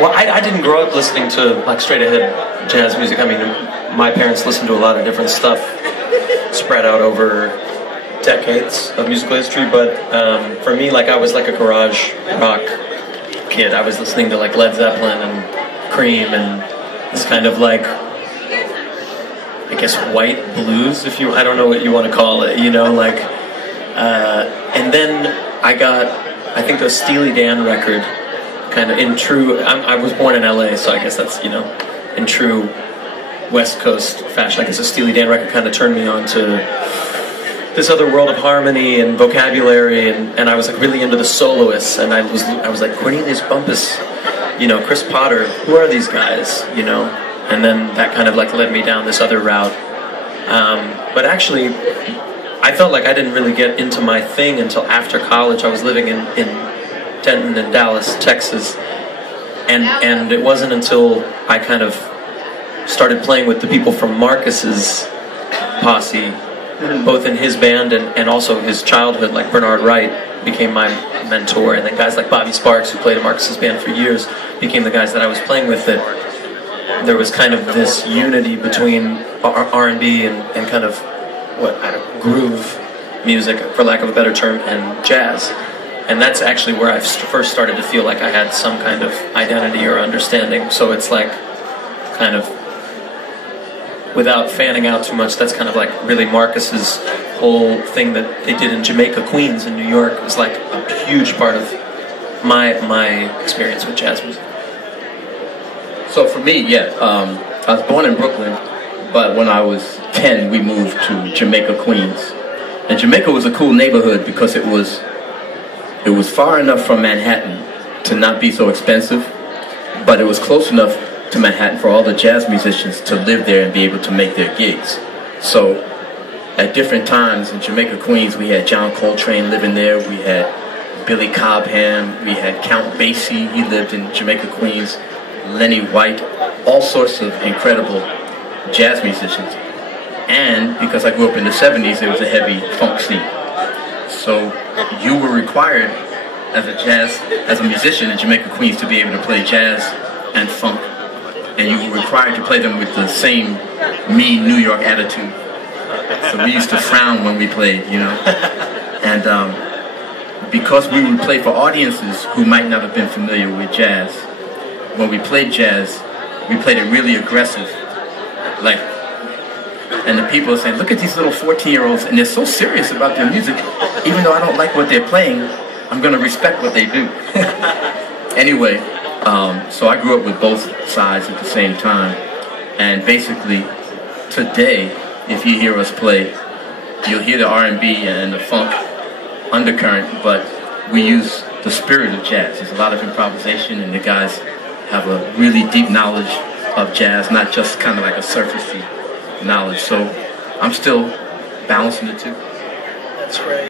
Well, I didn't grow up listening to like straight ahead jazz music. I mean, my parents listened to a lot of different stuff spread out over decades of musical history, but for me, like, I was like a garage rock kid. I was listening to like Led Zeppelin and Cream and this kind of like, I guess, white blues, I don't know what you want to call it, you know, like, and then I got, I think, the Steely Dan record, kind of in true, I was born in LA, so I guess that's, you know, in true West Coast fashion, I guess the Steely Dan record kind of turned me on to this other world of harmony and vocabulary, and I was like really into the soloists, and I was like, Cornelius Bumpus, you know, Chris Potter, who are these guys, you know? And then that kind of like led me down this other route. But actually, I felt like I didn't really get into my thing until after college. I was living in Denton and Dallas, Texas, and it wasn't until I kind of started playing with the people from Marcus's posse, both in his band and also his childhood, like Bernard Wright became my mentor, and then guys like Bobby Sparks, who played in Marcus's band for years, became the guys that I was playing with. That there was kind of this unity between R&B and kind of groove music, for lack of a better term, and jazz. And that's actually where I first started to feel like I had some kind of identity or understanding. So it's like, kind of, without fanning out too much, that's kind of like really Marcus's whole thing that they did in Jamaica, Queens, in New York was like a huge part of my experience with jazz music. So for me, yeah, I was born in Brooklyn, but when I was 10, we moved to Jamaica, Queens. And Jamaica was a cool neighborhood because it was far enough from Manhattan to not be so expensive, but it was close enough to Manhattan for all the jazz musicians to live there and be able to make their gigs. So at different times in Jamaica, Queens, we had John Coltrane living there, we had Billy Cobham, we had Count Basie, he lived in Jamaica, Queens, Lenny White, all sorts of incredible jazz musicians. And because I grew up in the 70s, there was a heavy funk scene. So you were required as a musician in Jamaica, Queens, to be able to play jazz and funk. And you were required to play them with the same mean New York attitude. So we used to frown when we played, you know. And because we would play for audiences who might not have been familiar with jazz, when we played jazz, we played it really aggressive. Like, and the people say, look at these little 14-year-olds, and they're so serious about their music. Even though I don't like what they're playing, I'm going to respect what they do. Anyway, so I grew up with both sides at the same time. And basically, today, if you hear us play, you'll hear the R&B and the funk undercurrent, but we use the spirit of jazz. There's a lot of improvisation, and the guys have a really deep knowledge of jazz, not just kind of like a surfacey knowledge. So I'm still balancing the two. That's right.